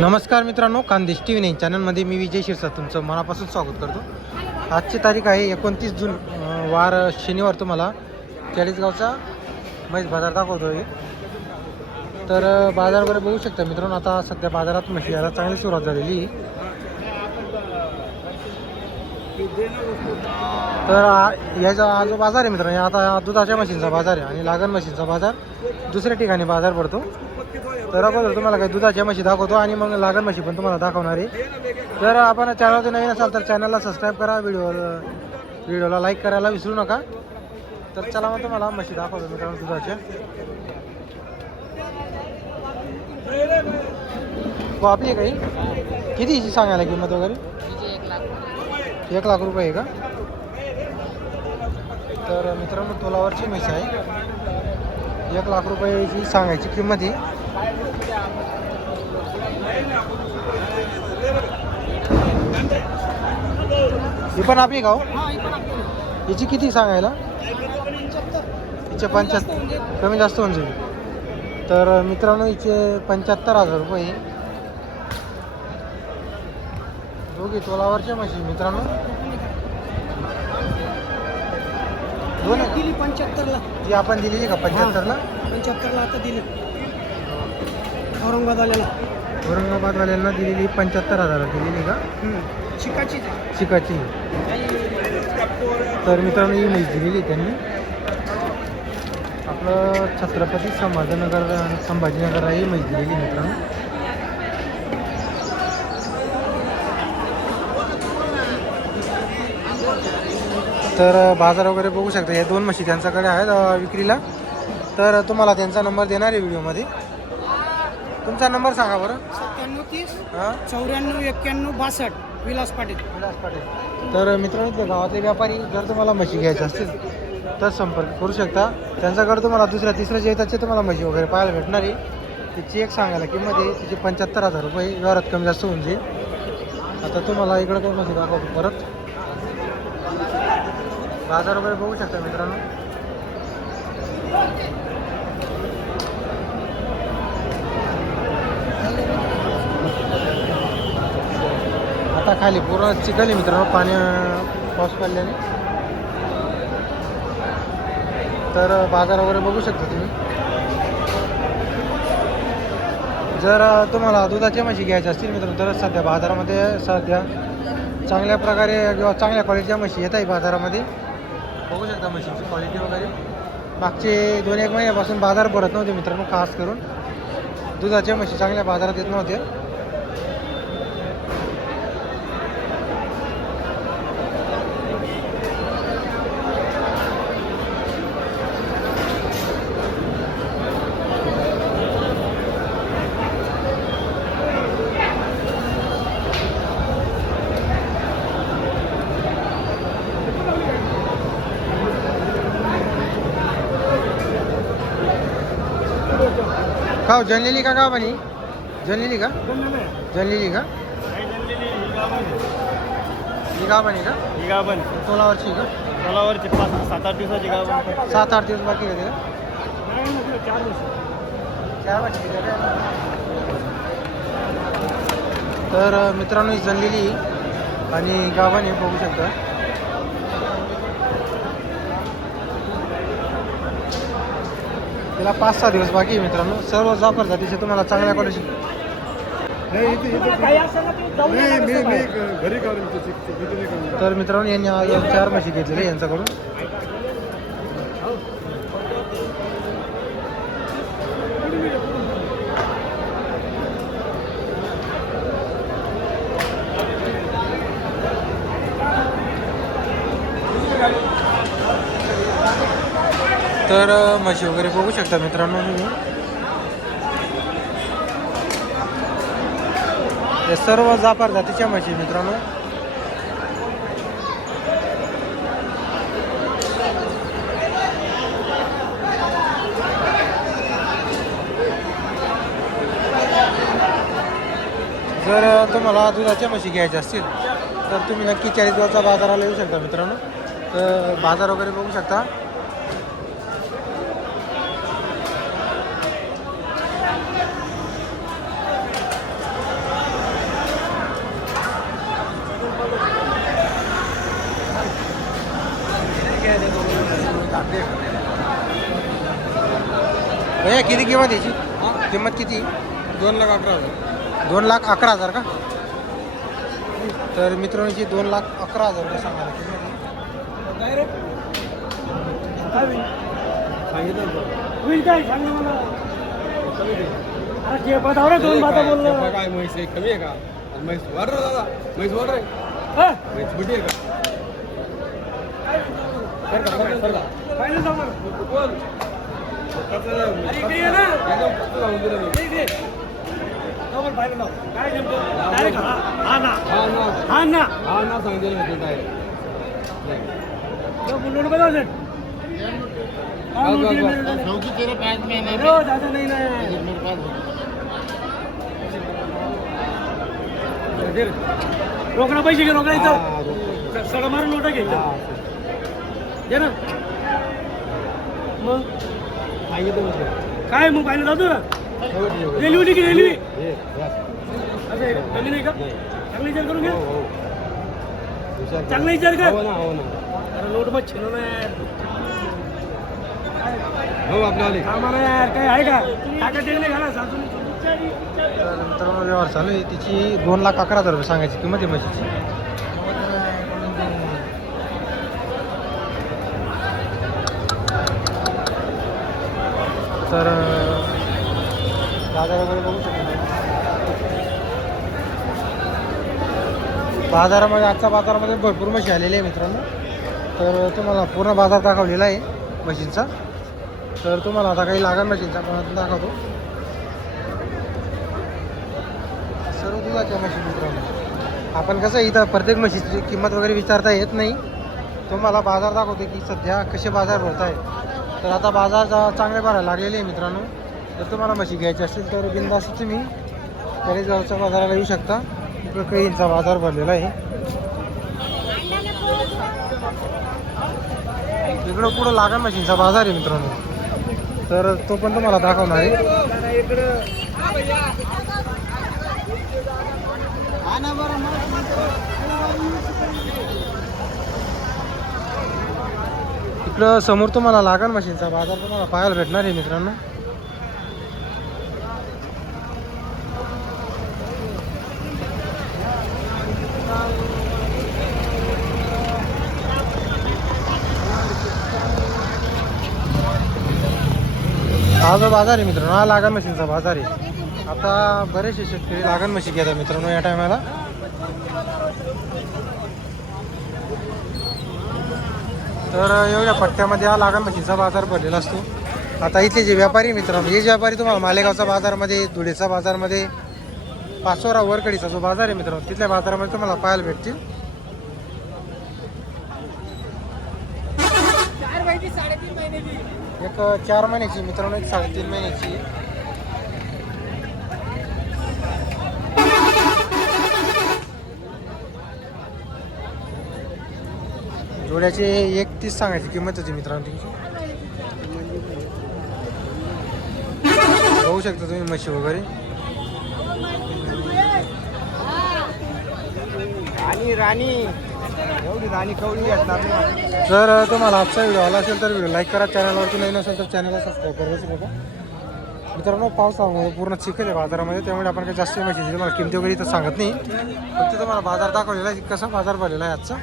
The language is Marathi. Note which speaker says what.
Speaker 1: नमस्कार मित्रांनो खानदेश टी व्ही नाईन चॅनलमध्ये मी विजय शिरसा तुमचं मनापासून स्वागत करतो. आजची तारीख आहे एकोणतीस जून वार शनिवार तुम्हाला. चाळीसगावचा म्हैस बाजार दाखवतो आहे तर बाजार वगैरे बघू शकता मित्रांनो आता सध्या बाजारात म्हशी चांगली सुरुवात झालेली आहे. तर याचा हा जो बाजार आहे मित्रांनो आता दुधाच्या मशीनचा बाजार आहे आणि लागण मशीनचा बाजार. दुसऱ्या ठिकाणी बाजार पडतो. तर अगोदर तुम्हाला काही दुधाच्या म्हशी दाखवतो आणि मग लागण म्हशी पण तुम्हाला दाखवणार आहे. जर आपण चॅनलवरती नवीन असाल तर चॅनलला सबस्क्राईब करा व्हिडिओ व्हिडिओला लाईक करायला विसरू नका. तर चला मग तुम्हाला म्हशी दाखवतो मित्रांनो दुधाच्या. हो, आपली काही किती सांगायला किंमत वगैरे? एक लाख रुपये आहे का? तर मित्रांनो तोलावरची म्हशी आहे. एक लाख रुपयाची सांगायची किंमत आहे ही पण आपली गाव याची हो? किती सांगायला? हिचे पंच्याहत्तर. कमी जास्त होऊन जाईल. तर मित्रांनो हिचे पंच्याहत्तर हजार रुपये दोघी तोलावरच्या म्हशी मित्रांनो. दोन आहे
Speaker 2: दिली पंच्याहत्तरला?
Speaker 1: ती आपण दिलेली का? पंच्याहत्तरला?
Speaker 2: पंच्याहत्तरला आता दिली. औरंगाबाद आलेला
Speaker 1: औरंगाबादवाल्यांना दिलेली पंच्याहत्तर हजार दिलेली का?
Speaker 2: शिकाची.
Speaker 1: चिकाची तर मित्रांनो ही म्हैस दिलेली त्यांनी. आपलं छत्रपती संभाजीनगर संभाजीनगर ही म्हैस दिलेली मित्रांनो. तर बाजार वगैरे बघू शकता. या दोन म्हशी त्यांच्याकडे आहेत विक्रीला. तर तुम्हाला त्यांचा नंबर देणार आहे व्हिडिओमध्ये. तुमचा नंबर सांगा बरं.
Speaker 2: सत्त्याण्णव तीस
Speaker 1: हां?
Speaker 2: चौऱ्याण्णव एक्क्याण्णव बासष्ट विलास पाटील.
Speaker 1: विलास पाटील. तर मित्रांनो गावातले व्यापारी जर तुम्हाला म्हशी घ्यायच्या असतील तर संपर्क करू शकता. त्यांच्याकडे तुम्हाला दुसऱ्या तिसऱ्या जेताचे तुम्हाला म्हशी वगैरे पाहायला भेटणार आहे. त्याची एक सांगायला किंमत आहे तिची पंच्याहत्तर हजार रुपये व्यवहारात कमी जास्त होऊन जाईल. आता तुम्हाला इकडं काही म्हशी दाखवतो परत. बाजार वगैरे बघू शकता मित्रांनो. आता खाली पूर्ण चिखल आहे मित्रांनो पाणी पाऊस पडल्याने. तर बाजार वगैरे बघू शकता तुम्ही. जर तुम्हाला दुधाच्या म्हशी घ्यायच्या असतील मित्रांनो तर सध्या बाजारामध्ये सध्या चांगल्या प्रकारे किंवा चांगल्या क्वालिटीच्या म्हशी येत आहे बाजारामध्ये. बघू शकता म्हशीची क्वालिटी वगैरे. मागचे दोन एक महिन्यापासून बाजार भरत नव्हते मित्रांनो खास करून. दुधाच्या म्हशी चांगल्या बाजारात येत नव्हत्या का जनलेली का का? बनी जनलेली का? जनलेली का ही का बनी का?
Speaker 3: ही गाभण
Speaker 1: का?
Speaker 3: तलावरची पाच सात आठ दिवसाची गाभण
Speaker 1: सात आठ दिवस बाकी आहे का? चार आहे? तर मित्रांनो ही जनलेली आणि हे बघू शकता. तिला पाच सहा दिवस बाकी आहे मित्रांनो. सर्व जाफर जातीचे तुम्हाला चांगल्या क्वालिटी
Speaker 3: घरी काढून
Speaker 1: तर मित्रांनो यांनी आज चार म्हशी घेतलेल्या आहे यांच्याकडून. तर म्हशी वगैरे बघू शकता मित्रांनो तुम्ही. सर्व जाफर जातीच्या म्हशी मित्रांनो. जर तुम्हाला दुधाच्या म्हशी घ्यायच्या असतील तर तुम्ही नक्की चाळीसगावचा बाजाराला येऊ शकता मित्रांनो. तर बाजार वगैरे बघू शकता. भैया किती किंमत याची? किंमत किती?
Speaker 3: दोन लाख अकरा हजार.
Speaker 1: दोन लाख अकरा हजार का? तर मित्रांची दोन लाख अकरा हजार रुपये
Speaker 2: सांगा
Speaker 3: काय म्हैस आहे कमी आहे का? म्हैस वाढ दादा. म्हैस वाढ
Speaker 2: आहे
Speaker 3: म्हैस मोठी का? बोल.
Speaker 2: ना. काय हा ना
Speaker 3: हा ना
Speaker 2: हा ना
Speaker 3: हा ना नाही
Speaker 2: ना रोकडा पैसे घे रोकडा इथं सगळं मारून नोटा
Speaker 3: घ्यायचा
Speaker 2: दे ना मग. काय मग पाहिलं जातो ना. रेल्वे होती की रेल्वे. असं आहे का? कमी नाही का. चांगला विचार करून घे.
Speaker 3: विचार कर.
Speaker 2: चांगला विचार कर.
Speaker 3: हो ना हो ना
Speaker 2: अरे लोट मत छिनो ना यार
Speaker 3: हो
Speaker 2: आम्हाला यार काय आहे का टाका टेकले घाला सासू
Speaker 1: व्यवहार चालू आहे तिची दोन लाख अकरा हजार रुपये सांगायची किंमत आहे म्हशीची तर बाजार वगैरे बघू शकतो. बाजारामध्ये आजच्या बाजारामध्ये भरपूर म्हशी आलेली आहे मित्रांनो. तर तुम्हाला पूर्ण बाजार दाखवलेला आहे मशीनचा तर तुम्हाला आता काही लागण मशीनचा पण दाखवतो. सर्व दुधाच्या म्हशी मित्रांनो. आपण कसं इथं प्रत्येक म्हशीची किंमत वगैरे विचारता येत नाही. तुम्हाला बाजार दाखवते की सध्या कसे बाजार भरत आहे तर आता बाजार जा- चांगले भरायला लागलेले आहे मित्रांनो. जर तुम्हाला म्हशी घ्यायची असेल तर बिंदास तुम्ही कलेगावच्या बाजाराला येऊ शकता. इकडं कैंचा बाजार भरलेला आहे. इकडं पुढं लागण मशीनचा बाजार आहे मित्रांनो. तर तो पण तुम्हाला दाखवणार आहे. इकडं समोर तुम्हाला लागण मशीनचा बाजार तुम्हाला पाहायला भेटणार आहे मित्रांनो. हा जो बाजार आहे मित्रांनो हा लागण मशीनचा बाजार आहे. आता बरेचसे शेतकरी लागण मशीन घेतात मित्रांनो या टायमाला तर एवढ्या पट्ट्यामध्ये हा लागण म्हशीचा बाजार भरलेला असतो. आता इथले जे व्यापारी मित्रांनो हे जे व्यापारी तुम्हाला मालेगावचा बाजारमध्ये धुळेचा बाजारमध्ये पाचोरा वरकडीचा जो बाजार आहे मित्रांनो तिथल्या बाजारामध्ये तुम्हाला पाहायला भेटतील. एक चार महिन्याची मित्रांनो एक साडेतीन महिन्याची. जोड्याचे एक तीस सांगायची किंमत होती मित्रांनो तिची बघू शकता तुम्ही म्हशी वगैरे.
Speaker 3: राणी राणी. एवढी राणी कवळी
Speaker 1: जर तुम्हाला आजचा व्हिडिओ आला असेल तर व्हिडिओ लाईक करा चॅनलवरती नाही नसेल तर चॅनलला सबस्क्राईब करा विसरू नका मित्रांनो पावसामुळे पूर्ण चिखल आहे बाजारामध्ये त्यामुळे आपण काही जास्त म्हशी तुम्हाला किमती वगैरे इथं सांगत नाही. फक्त तुम्हाला बाजार दाखवलेला आहे कसा बाजार भरलेला आहे आजचा.